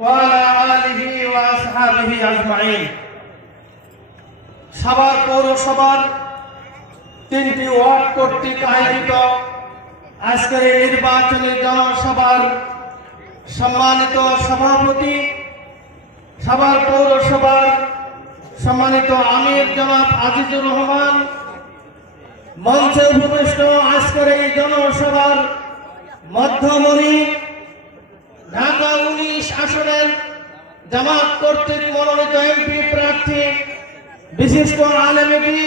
وعلى آله وأصحابه أجمعين। সাভার পৌরসভার 3টি ওয়ার্ড কর্তৃক আয়োজিত আজকের এই নির্বাচনী জনসভার সম্মানিত সভাপতি, সাভার পৌরসভার সম্মানিত আমির জনাব আজিজুর রহমান, মঞ্চে উপবিষ্ট আজকের এই জনসভার মধ্যমণি, ঢাকা 19 আসনের জামাত কর্তৃক মনোনীত এমপি প্রার্থী, বিশিষ্ট আলেমী,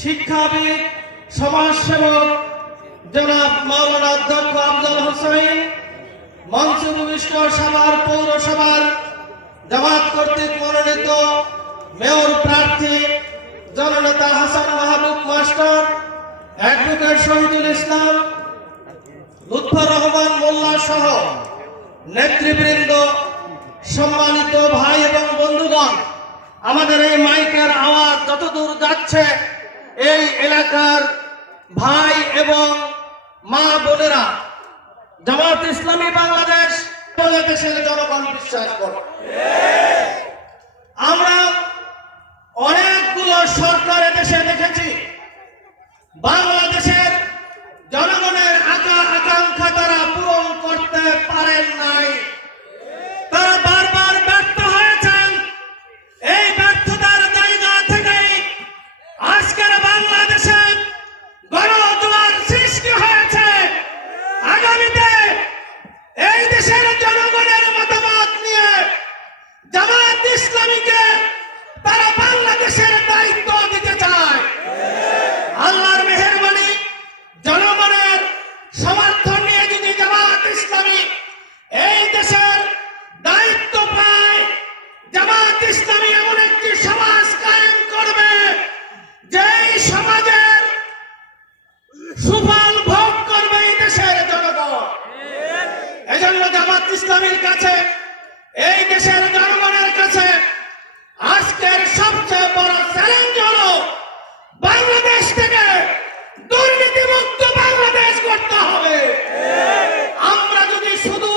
শিক্ষাবিদ, সমাজসেবক জনাব মাওলানা অধ্যক্ষ আফজাল হোসেন, মঞ্চে উপবিষ্ট সাভার পৌরসভার জামাত কর্তৃক মনোনীত মেয়র প্রার্থী জননেতা হাসান মাহবুব মাস্টার, অ্যাডভোকেট শহীদুল ইসলাম, লুৎফর রহমান মোল্লা সহ নেতৃবৃন্দ, সম্মানিত ভাই এবং বন্ধুগণ, আমাদের এই মাইকের আওয়াজ যতদূর যাচ্ছে এই এলাকার ভাই এবং মা বোনেরা, জামাত ইসলামী বাংলাদেশ দেশের জনগণ বিশ্বাস করে। আমরা অনেকগুলো সরকার দেশে দেখেছি, বাংলাদেশের জনগণের আকাঙ্ক্ষা তারা পূরণ করতে পারেন নাই। তারা বারবার ব্যর্থ হয়েছেন। এই ব্যর্থতার জায়গা থেকেই আজকের বাংলাদেশে গণজোয়ার সৃষ্টি হয়েছে। আগামীতে এই দেশের জনগণের মতামত নিয়ে জামাত ইসলামীকে তারা বাংলাদেশের দায়িত্ব দিতে চায়। আল্লাহর মেহেরবানি, জনগণের সমর্থন নিয়ে যদি জামাত ইসলামী এই দেশের দায়িত্ব পায়, জামাত ইসলামী এমন একটি সমাজ কায়েম করবে যেই সমাজের সুফল ভোগ করবে এই দেশের জনগণ। এজন্য জামাত ইসলামীর কাছে, এই দেশের জনগণের কাছে আজকের সবচেয়ে বড় চ্যালেঞ্জ হলো বাংলাদেশ থেকে দুর্নীতিমুক্ত বাংলাদেশ করতে হবে। আমরা যদি শুধু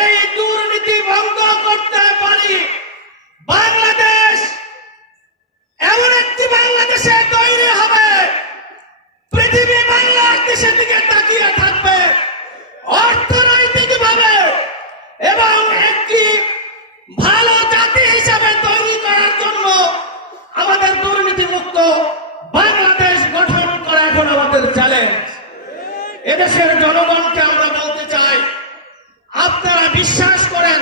এই দুর্নীতি ভঙ্গ করতে পারি, বাংলাদেশ এমন একটি বাংলাদেশে তৈরি হবে, পৃথিবী বাংলাদেশের দিকে তাকিয়ে থাকবে অর্থনৈতিকভাবে এবং একটি ভালো জাতি হিসাবে তৈরি করার জন্য আমাদের দুর্নীতিমুক্ত বাংলাদেশ গঠন করা এখন আমাদের চ্যালেঞ্জ। এদেশের জনগণকে আমরা বলতে চাই, আপনারা বিশ্বাস করেন